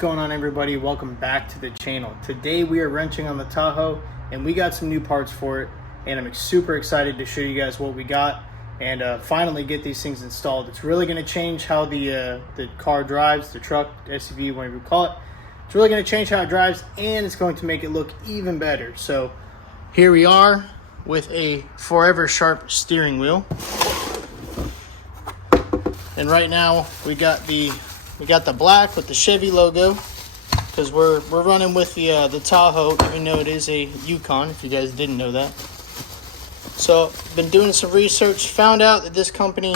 going on, everybody? Welcome back to the channel. Today we are wrenching on the Tahoe and we got some new parts for it, and I'm super excited to show you guys what we got and finally get these things installed. It's really going to change how the car drives, the truck, SUV, whatever you call it. It's really going to change how it drives, and it's going to make it look even better. So here we are with a forever sharp steering wheel, and right now we got the black with the Chevy logo because we're running with the Tahoe, even though it is a Yukon, if you guys didn't know that. So been doing some research, found out that this company,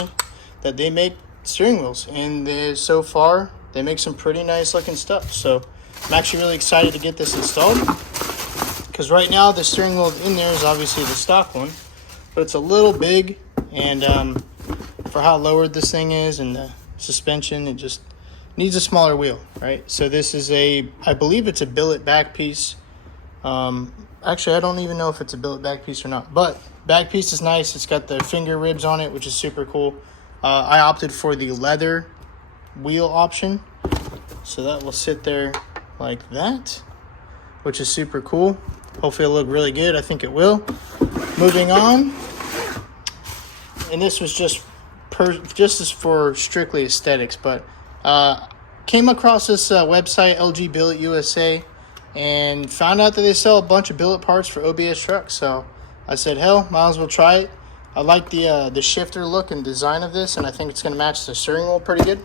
that they make steering wheels, and so far they make some pretty nice looking stuff. So I'm actually really excited to get this installed, because right now the steering wheel in there is obviously the stock one, but it's a little big, and for how lowered this thing is and the suspension, it just needs a smaller wheel, right? So this is I believe it's a billet back piece. Actually, I don't even know if it's a billet back piece or not, but back piece is nice. It's got the finger ribs on it, which is super cool. I opted for the leather wheel option, so that will sit there like that, which is super cool. Hopefully it'll look really good. I think it will. Moving on, and this was just as for strictly aesthetics, but came across this website, LG Billet USA, and found out that they sell a bunch of billet parts for OBS trucks. So I said, hell, might as well try it. I like the shifter look and design of this, and I think it's going to match the steering wheel pretty good.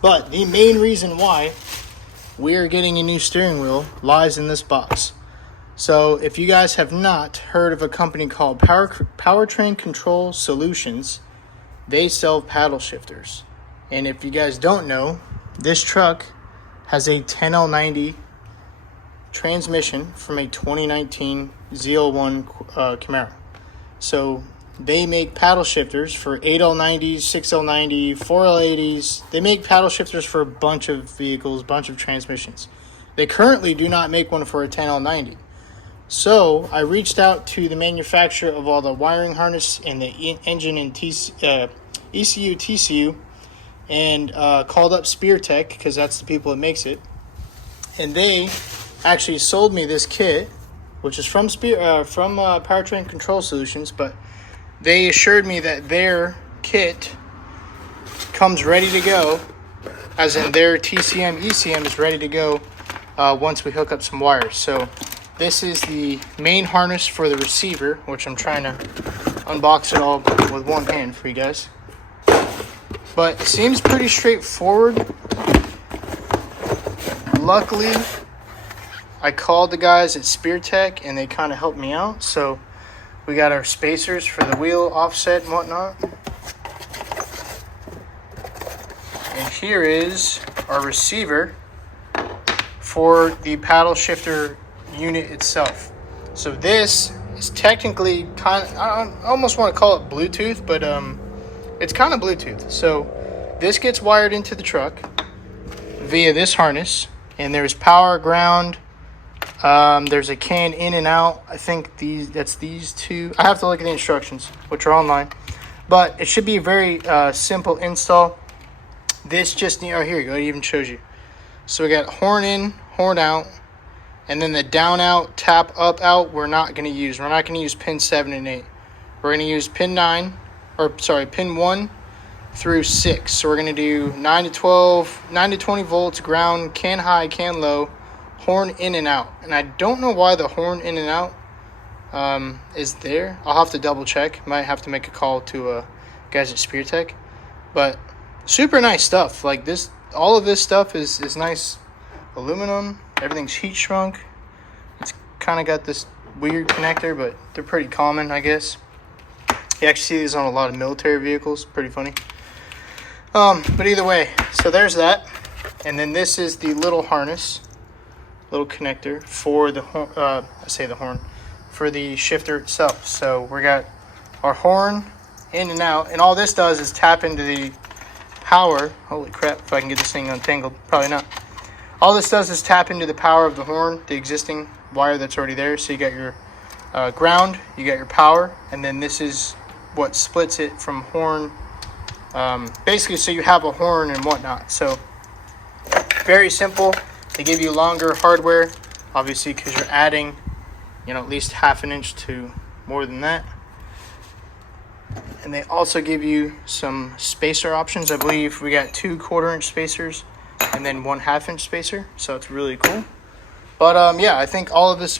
But the main reason why we are getting a new steering wheel lies in this box. So if you guys have not heard of a company called Powertrain Control Solutions, they sell paddle shifters. And if you guys don't know, this truck has a 10L90 transmission from a 2019 ZL1 Camaro. So they make paddle shifters for 8L90s, 6L90, 4L80s. They make paddle shifters for a bunch of vehicles, bunch of transmissions. They currently do not make one for a 10L90. So I reached out to the manufacturer of all the wiring harness and the engine and ECU, TCU, and called up SpearTech, because that's the people that makes it. And they actually sold me this kit, which is from Powertrain Control Solutions, but they assured me that their kit comes ready to go, as in their TCM, ECM is ready to go once we hook up some wires. So this is the main harness for the receiver, which I'm trying to unbox it all with one hand for you guys. But it seems pretty straightforward. Luckily, I called the guys at SpearTech and they kind of helped me out. So we got our spacers for the wheel offset and whatnot. And here is our receiver for the paddle shifter unit itself. So this is technically I almost want to call it Bluetooth, but it's kind of Bluetooth. So this gets wired into the truck via this harness, and there's power, ground. There's a can in and out. I think that's these two. I have to look at the instructions, which are online, but it should be a very simple install. This just here you go. It even shows you. So we got horn in, horn out, and then the down out, tap up out. We're not going to use pin 7 and 8. We're going to use pin 1 through 6. So we're going to do 9 to 20 volts, ground, can high, can low, horn in and out. And I don't know why the horn in and out is there. I'll have to double check. Might have to make a call to guys at SpearTech. But super nice stuff. Like this, all of this stuff is nice aluminum. Everything's heat shrunk. It's kind of got this weird connector, but they're pretty common, I guess. You actually see these on a lot of military vehicles. Pretty funny. But either way, so there's that. And then this is the little harness, little connector for the horn, for the shifter itself. So we got our horn in and out, and all this does is tap into the power. Holy crap, if I can get this thing untangled. Probably not. All this does is tap into the power of the horn, the existing wire that's already there. So you got your ground, you got your power, and then this is what splits it from horn. Basically, so you have a horn and whatnot. So very simple. They give you longer hardware, obviously, because you're adding, you know, at least half an inch to more than that. And they also give you some spacer options. I believe we got 2 1/4-inch spacers and then 1 1/2-inch spacer, so it's really cool. But yeah, I think all of this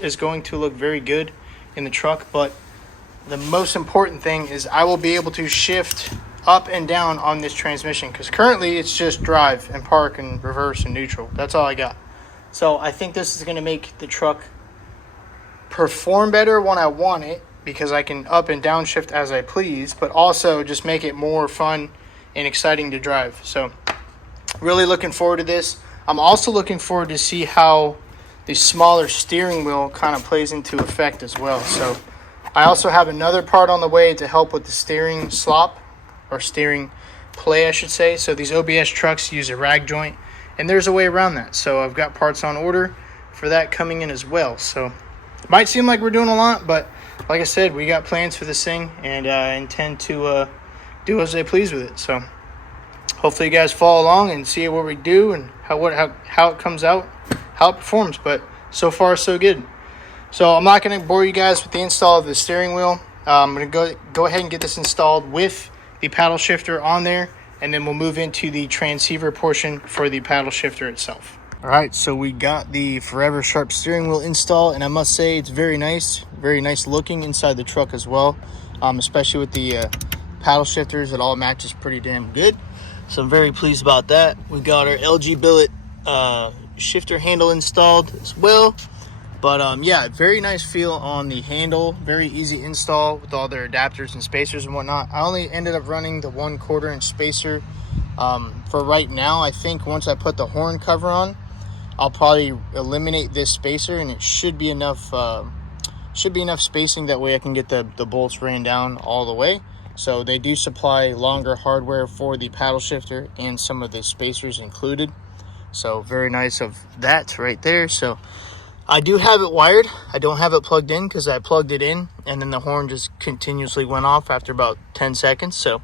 is going to look very good in the truck. But the most important thing is I will be able to shift up and down on this transmission, because currently it's just drive and park and reverse and neutral. That's all I got. So I think this is going to make the truck perform better when I want it, because I can up and downshift as I please, but also just make it more fun and exciting to drive. So really looking forward to this. I'm also looking forward to see how the smaller steering wheel kind of plays into effect as well. So I also have another part on the way to help with the steering slop, or steering play, I should say. So these OBS trucks use a rag joint, and there's a way around that. So I've got parts on order for that coming in as well. So it might seem like we're doing a lot, but like I said, we got plans for this thing, and I intend to do as I please with it. So hopefully you guys follow along and see what we do and how it comes out, how it performs. But so far, so good. So I'm not going to bore you guys with the install of the steering wheel. I'm going to go ahead and get this installed with the paddle shifter on there, and then we'll move into the transceiver portion for the paddle shifter itself. All right, so we got the Forever Sharp steering wheel installed, and I must say it's very nice looking inside the truck as well, especially with the paddle shifters. It all matches pretty damn good, so I'm very pleased about that. We got our LG billet shifter handle installed as well. But yeah, very nice feel on the handle, very easy install with all their adapters and spacers and whatnot. I only ended up running the 1 1/4-inch spacer for right now. I think once I put the horn cover on, I'll probably eliminate this spacer, and it should be enough spacing. That way I can get the bolts ran down all the way. So they do supply longer hardware for the paddle shifter and some of the spacers included. So very nice of that right there. So I do have it wired. I don't have it plugged in because I plugged it in and then the horn just continuously went off after about 10 seconds. So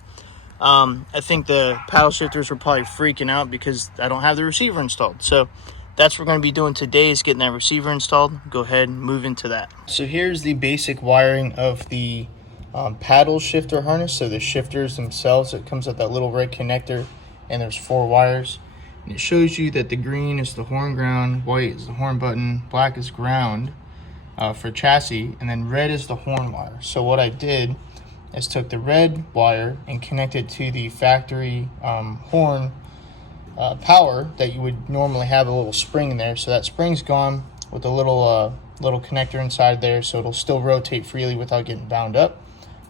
I think the paddle shifters were probably freaking out because I don't have the receiver installed. So that's what we're going to be doing today, is getting that receiver installed. Go ahead and move into that. So here's the basic wiring of the paddle shifter harness. So the shifters themselves, it comes with that little red connector, and there's 4 wires. And it shows you that the green is the horn ground, white is the horn button, black is ground for chassis, and then red is the horn wire. So what I did is took the red wire and connected to the factory horn power that you would normally have a little spring in there. So that spring's gone with a little connector inside there, so it'll still rotate freely without getting bound up.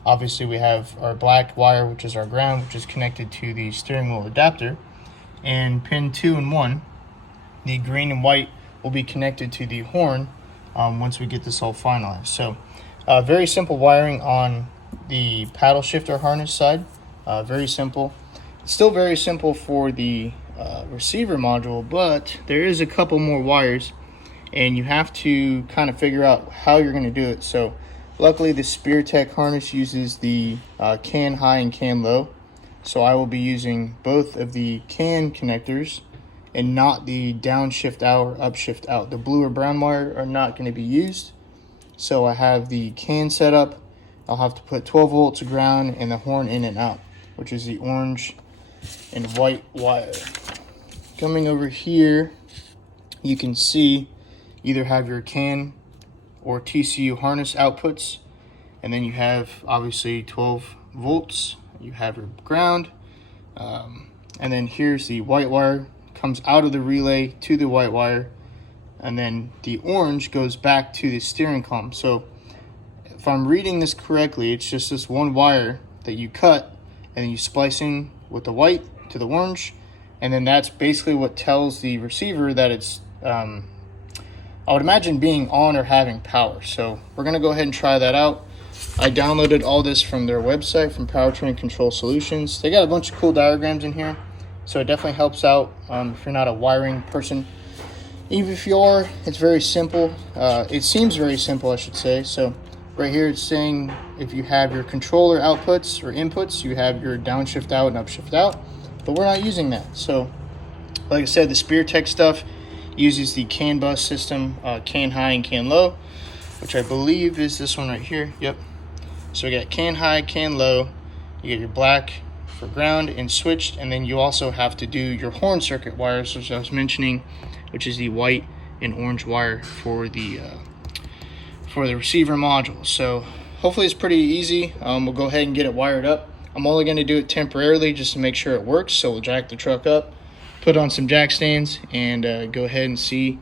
Obviously we have our black wire, which is our ground, which is connected to the steering wheel adapter. And pin 2 and 1, the green and white, will be connected to the horn once we get this all finalized. So very simple wiring on the paddle shifter harness side. Very simple. Still very simple for the receiver module, but there is a couple more wires, and you have to kind of figure out how you're going to do it. So luckily the SpearTech harness uses the CAN high and CAN low. So I will be using both of the CAN connectors and not the downshift out or upshift out. The blue or brown wire are not going to be used. So I have the CAN set up. I'll have to put 12 volts of ground and the horn in and out, which is the orange and white wire. Coming over here, you can see either have your CAN or TCU harness outputs, and then you have obviously 12 volts. You have your ground, and then here's the white wire, comes out of the relay to the white wire, and then the orange goes back to the steering column. So if I'm reading this correctly, it's just this one wire that you cut and then you splice in with the white to the orange, and then that's basically what tells the receiver that it's I would imagine being on or having power. So we're going to go ahead and try that out. I downloaded all this from their website, from Powertrain Control Solutions. They got a bunch of cool diagrams in here, so it definitely helps out if you're not a wiring person. Even if you are, it's very simple. It seems very simple, I should say. So right here it's saying if you have your controller outputs or inputs, you have your downshift out and upshift out, but we're not using that. So Like I said, the SpearTech stuff uses the CAN bus system, CAN high and CAN low, which I believe is this one right here. Yep. So we got CAN high, CAN low. You get your black for ground and switched, and then you also have to do your horn circuit wires, which I was mentioning, which is the white and orange wire for the receiver module. So hopefully it's pretty easy. We'll go ahead and get it wired up. I'm only going to do it temporarily just to make sure it works. So we'll jack the truck up, put on some jack stands, and go ahead and see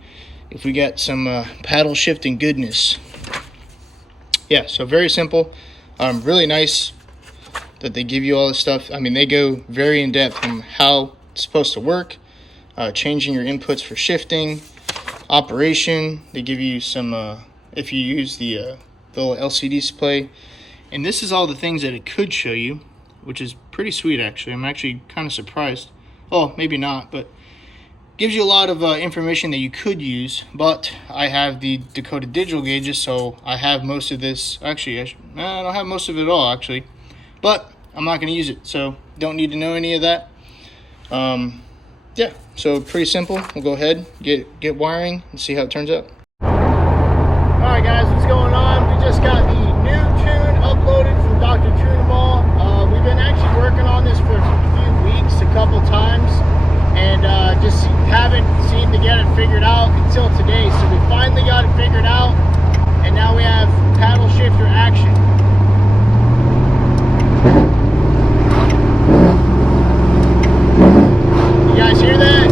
if we get some paddle shifting goodness. Yeah, so very simple. Really nice that they give you all this stuff. I mean, they go very in depth on how it's supposed to work, changing your inputs for shifting, operation. They give you some, if you use the little LCD display. And this is all the things that it could show you, which is pretty sweet actually. I'm actually kind of surprised. Oh, maybe not, but gives you a lot of information that you could use. But I have the Dakota digital gauges, so I have most of this. Actually, I don't have most of it all actually, but I'm not going to use it, so don't need to know any of that. Yeah, so pretty simple. We'll go ahead, get wiring and see how it turns out. Alright guys, what's going on? We just got the new tune uploaded from dr.tuneemall. We've been actually working on this for a few weeks, a couple times, and just haven't seemed to get it figured out until today. So we finally got it figured out, and now we have paddle shifter action. You guys hear that?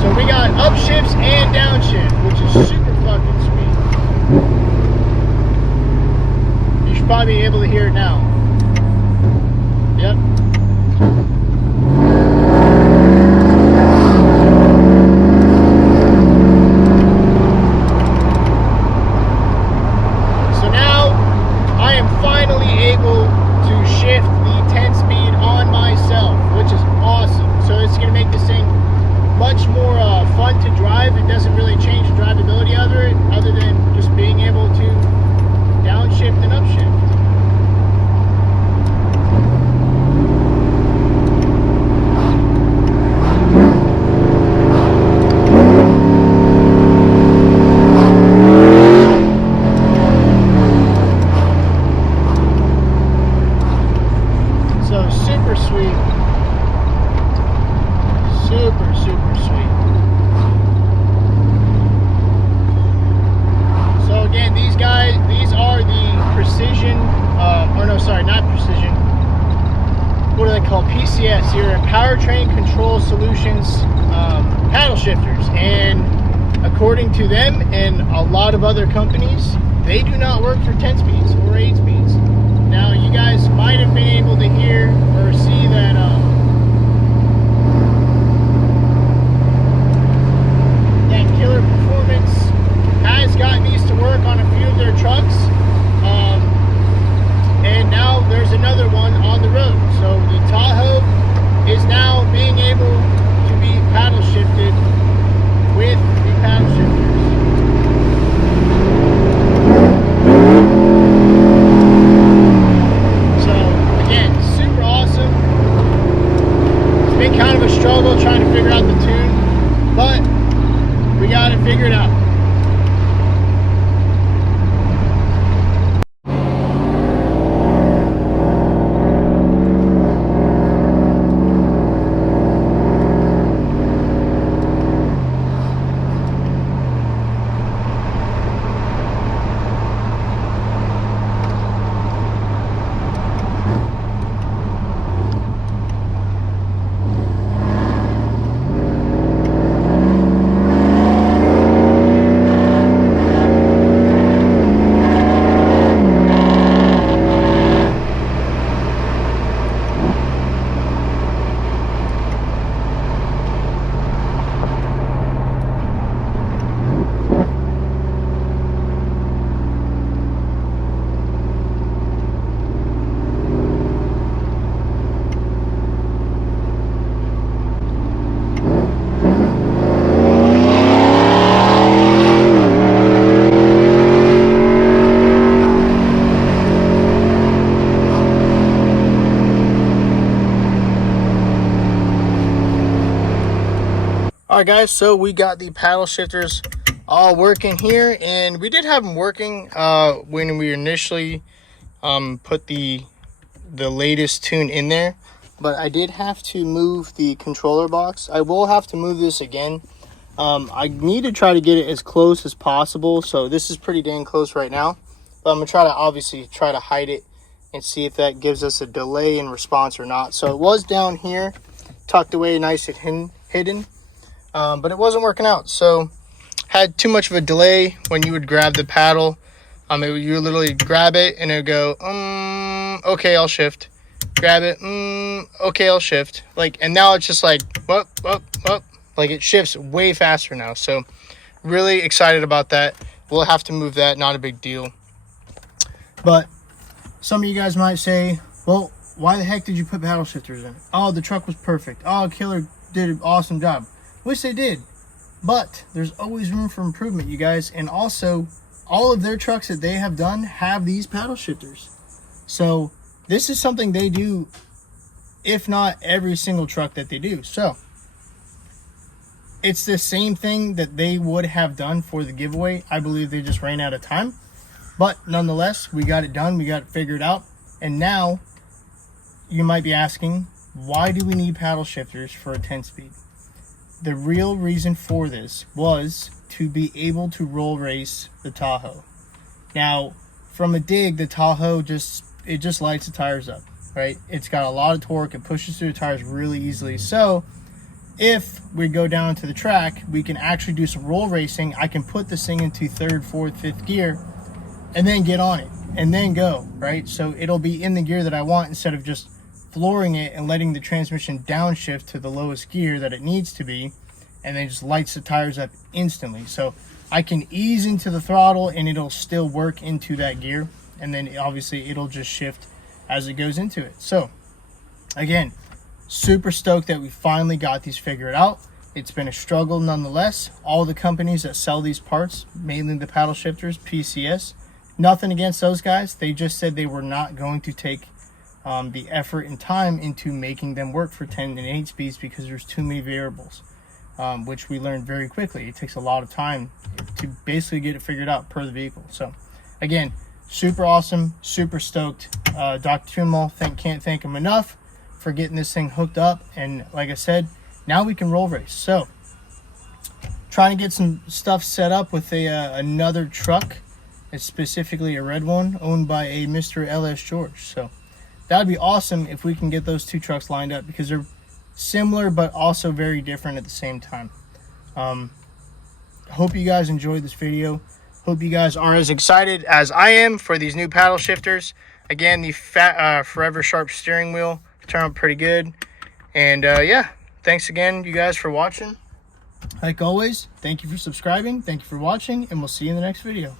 So we got upshifts and downshift, which is super fucking sweet. You should probably be able to hear it now. Yep. So now I am finally able to shift the 10-speed on myself, which is awesome. So it's going to make this thing much more fun to drive. It doesn't really change the drivability of it, other than just being able to downshift and upshift. So super sweet. Super sweet. So again, these are the precision, or no, sorry, not precision. What are they called? PCS here, Powertrain Control Solutions paddle shifters. And according to them and a lot of other companies, they do not work for 10 speeds or 8 speeds. Now, you guys might have been able to hear or see that Killer Performance has gotten these to work on a few of their trucks, and now there's another one on the road. So the Tahoe is now being able to be paddle shifted with the paddle shifters. So again, super awesome. Alright guys, so we got the paddle shifters all working here, and we did have them working when we initially put the latest tune in there, but I did have to move the controller box. I will have to move this again. I need to try to get it as close as possible, so this is pretty dang close right now, but I'm gonna try to obviously try to hide it and see if that gives us a delay in response or not. So it was down here, tucked away nice and hidden, but it wasn't working out. So had too much of a delay when you would grab the paddle. You would literally grab it and it would go, okay, I'll shift. Grab it, okay, I'll shift. And now it's just like, whoop. Like, it shifts way faster now. So really excited about that. We'll have to move that, not a big deal. But some of you guys might say, well, why the heck did you put paddle shifters in? Oh, the truck was perfect. Oh, Killer did an awesome job. Wish they did. But there's always room for improvement, you guys. And also, all of their trucks that they have done have these paddle shifters. So this is something they do, if not every single truck that they do. So it's the same thing that they would have done for the giveaway. I believe they just ran out of time. But nonetheless, we got it done. We got it figured out. And now you might be asking, why do we need paddle shifters for a 10-speed? The real reason for this was to be able to roll race the Tahoe. Now, from a dig, the Tahoe just lights the tires up, right? It's got a lot of torque. It pushes through the tires really easily. So if we go down to the track, we can actually do some roll racing. I can put this thing into third, fourth, fifth gear and then get on it and then go, right? So it'll be in the gear that I want instead of just flooring it and letting the transmission downshift to the lowest gear that it needs to be, and then just lights the tires up instantly. So I can ease into the throttle and it'll still work into that gear, and then obviously it'll just shift as it goes into it. So again, super stoked that we finally got these figured out. It's been a struggle nonetheless. All the companies that sell these parts, mainly the paddle shifters, PCS, nothing against those guys. They just said they were not going to take the effort and time into making them work for 10 and 8 speeds because there's too many variables, which we learned very quickly. It takes a lot of time to basically get it figured out per the vehicle. So again, super awesome, super stoked. Dr. Tuneemall, can't thank him enough for getting this thing hooked up. And like I said, now we can roll race. So trying to get some stuff set up with another truck. It's specifically a red one owned by a Mr. LS George. So that would be awesome if we can get those two trucks lined up, because they're similar but also very different at the same time. Hope you guys enjoyed this video. Hope you guys are as excited as I am for these new paddle shifters. Again, the Forever Sharp steering wheel turned out pretty good. And yeah, thanks again, you guys, for watching. Like always, thank you for subscribing. Thank you for watching, and we'll see you in the next video.